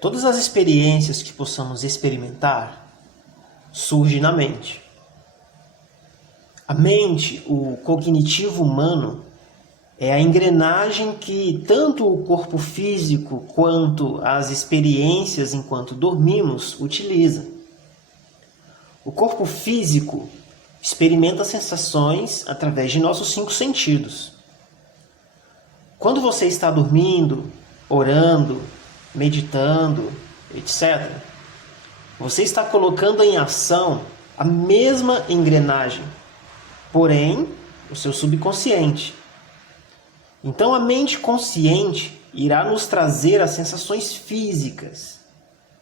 Todas as experiências que possamos experimentar surgem na mente. A mente, o cognitivo humano, é a engrenagem que tanto o corpo físico quanto as experiências enquanto dormimos utiliza. O corpo físico experimenta sensações através de nossos 5 sentidos. Quando você está dormindo, orando, meditando, etc., você está colocando em ação a mesma engrenagem, porém, o seu subconsciente. Então, a mente consciente irá nos trazer as sensações físicas,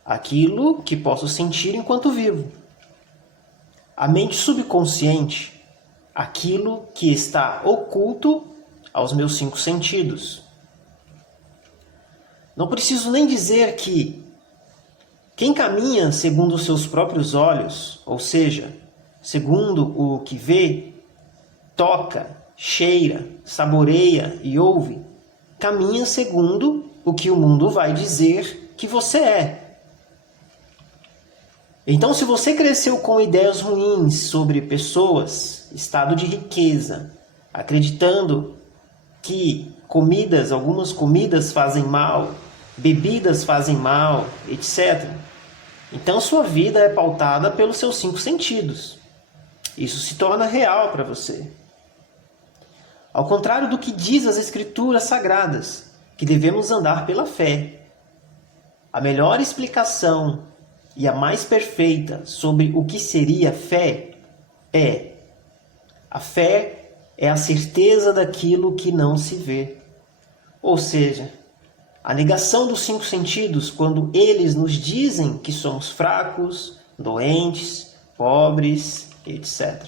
aquilo que posso sentir enquanto vivo. A mente subconsciente, aquilo que está oculto aos meus 5 sentidos. Não preciso nem dizer que quem caminha segundo os seus próprios olhos, ou seja, segundo o que vê, toca, cheira, saboreia e ouve, caminha segundo o que o mundo vai dizer que você é. Então, se você cresceu com ideias ruins sobre pessoas, estado de riqueza, acreditando que algumas comidas fazem mal, bebidas fazem mal, etc., então sua vida é pautada pelos seus 5 sentidos. Isso se torna real para você. Ao contrário do que diz as Escrituras Sagradas, que devemos andar pela fé. A melhor explicação e a mais perfeita sobre o que seria fé é: a fé é a certeza daquilo que não se vê. Ou seja, a negação dos 5 sentidos quando eles nos dizem que somos fracos, doentes, pobres, etc.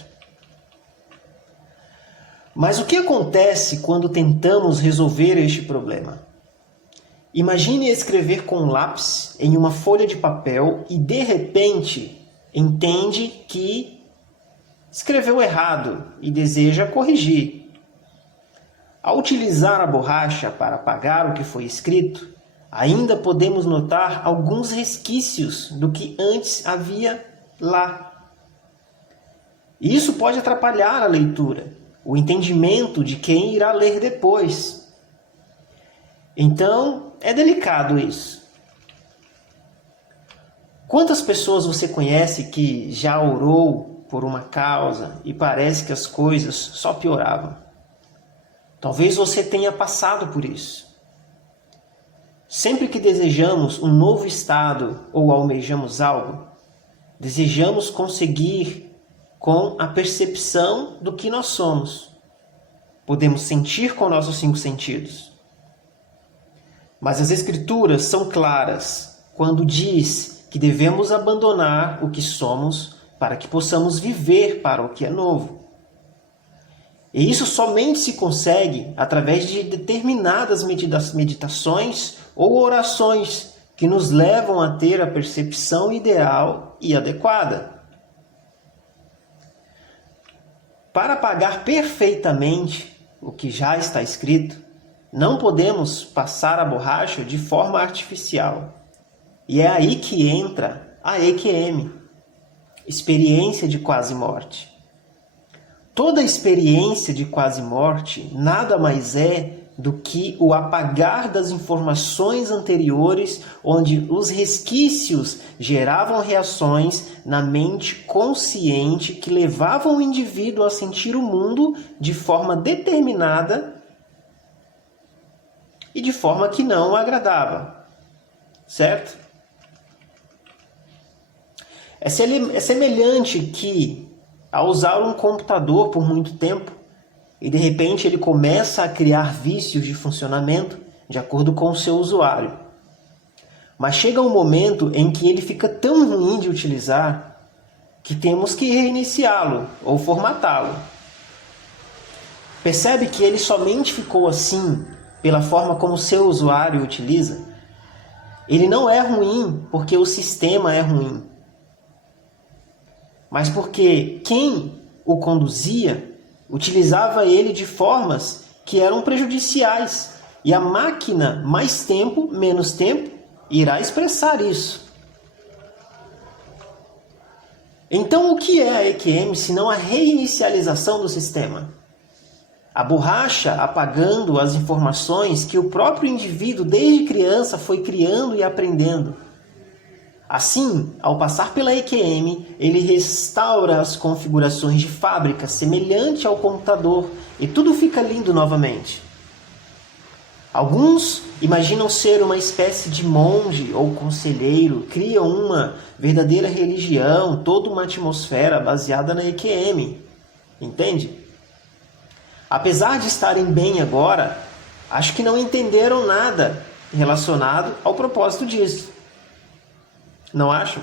Mas o que acontece quando tentamos resolver este problema? Imagine escrever com um lápis em uma folha de papel e, de repente, entende que escreveu errado e deseja corrigir. Ao utilizar a borracha para apagar o que foi escrito, ainda podemos notar alguns resquícios do que antes havia lá. E isso pode atrapalhar a leitura, o entendimento de quem irá ler depois. Então, é delicado isso. Quantas pessoas você conhece que já orou por uma causa e parece que as coisas só pioravam? Talvez você tenha passado por isso. Sempre que desejamos um novo estado ou almejamos algo, desejamos conseguir com a percepção do que nós somos. Podemos sentir com nossos 5 sentidos. Mas as Escrituras são claras quando diz que devemos abandonar o que somos para que possamos viver para o que é novo. E isso somente se consegue através de determinadas meditações ou orações que nos levam a ter a percepção ideal e adequada. Para apagar perfeitamente o que já está escrito, não podemos passar a borracha de forma artificial. E é aí que entra a EQM, experiência de quase morte. Toda experiência de quase morte nada mais é do que o apagar das informações anteriores, onde os resquícios geravam reações na mente consciente que levavam o indivíduo a sentir o mundo de forma determinada e de forma que não o agradava. Certo? É semelhante que, ao usar um computador por muito tempo, e de repente ele começa a criar vícios de funcionamento de acordo com o seu usuário. Mas chega um momento em que ele fica tão ruim de utilizar que temos que reiniciá-lo ou formatá-lo. Percebe que ele somente ficou assim pela forma como o seu usuário utiliza? Ele não é ruim porque o sistema é ruim, mas porque quem o conduzia utilizava ele de formas que eram prejudiciais. E a máquina, mais tempo, menos tempo, irá expressar isso. Então, o que é a EQM senão a reinicialização do sistema? A borracha apagando as informações que o próprio indivíduo desde criança foi criando e aprendendo. Assim, ao passar pela EQM, ele restaura as configurações de fábrica semelhante ao computador e tudo fica lindo novamente. Alguns imaginam ser uma espécie de monge ou conselheiro, criam uma verdadeira religião, toda uma atmosfera baseada na EQM. Entende? Apesar de estarem bem agora, acho que não entenderam nada relacionado ao propósito disso. Não acham?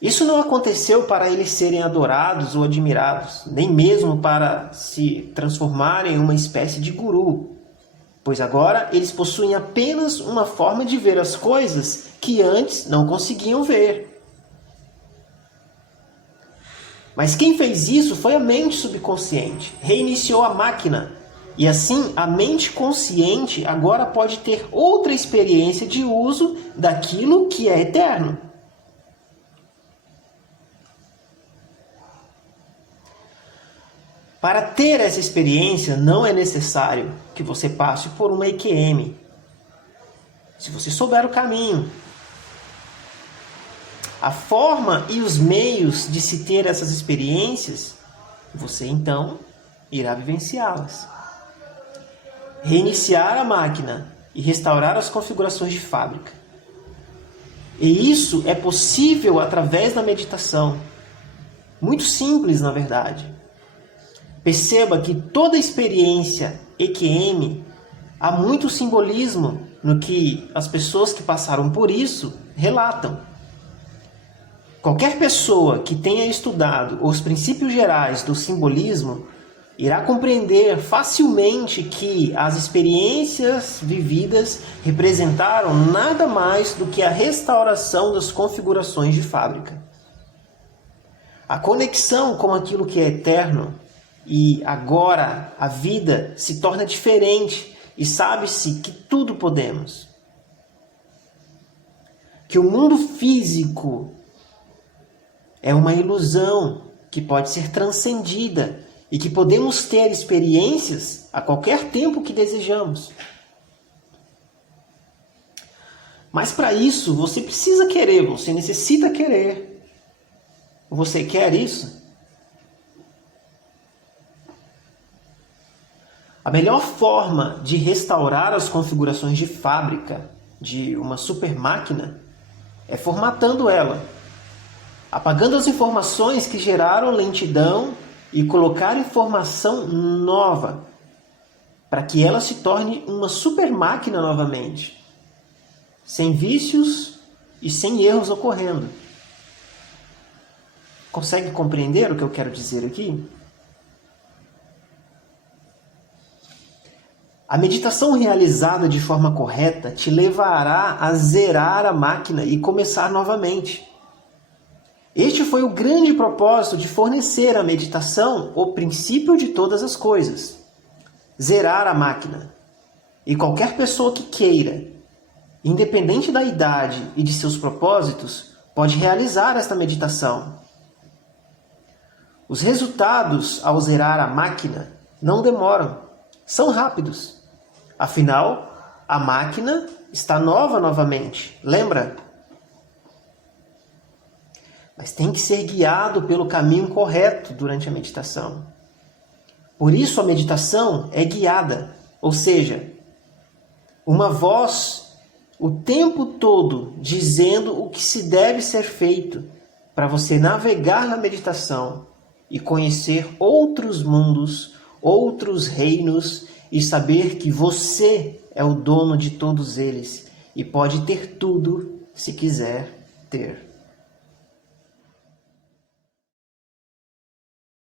Isso não aconteceu para eles serem adorados ou admirados, nem mesmo para se transformarem em uma espécie de guru, pois agora eles possuem apenas uma forma de ver as coisas que antes não conseguiam ver. Mas quem fez isso foi a mente subconsciente, reiniciou a máquina, e assim a mente consciente agora pode ter outra experiência de uso daquilo que é eterno. Para ter essa experiência, não é necessário que você passe por uma EQM. Se você souber o caminho. A forma e os meios de se ter essas experiências, você então irá vivenciá-las. Reiniciar a máquina e restaurar as configurações de fábrica. E isso é possível através da meditação. Muito simples, na verdade. Perceba que toda experiência EQM há muito simbolismo no que as pessoas que passaram por isso relatam. Qualquer pessoa que tenha estudado os princípios gerais do simbolismo irá compreender facilmente que as experiências vividas representaram nada mais do que a restauração das configurações de fábrica. A conexão com aquilo que é eterno. E agora a vida se torna diferente e sabe-se que tudo podemos. Que o mundo físico é uma ilusão que pode ser transcendida e que podemos ter experiências a qualquer tempo que desejamos. Mas para isso você precisa querer, você necessita querer. Você quer isso? A melhor forma de restaurar as configurações de fábrica de uma super máquina é formatando ela, apagando as informações que geraram lentidão e colocar informação nova, para que ela se torne uma super máquina novamente, sem vícios e sem erros ocorrendo. Consegue compreender o que eu quero dizer aqui? A meditação realizada de forma correta te levará a zerar a máquina e começar novamente. Este foi o grande propósito de fornecer à meditação o princípio de todas as coisas. Zerar a máquina. E qualquer pessoa que queira, independente da idade e de seus propósitos, pode realizar esta meditação. Os resultados ao zerar a máquina não demoram, são rápidos. Afinal, a máquina está nova novamente, lembra? Mas tem que ser guiado pelo caminho correto durante a meditação. Por isso a meditação é guiada, ou seja, uma voz o tempo todo dizendo o que se deve ser feito para você navegar na meditação e conhecer outros mundos, outros reinos e saber que você é o dono de todos eles e pode ter tudo se quiser ter.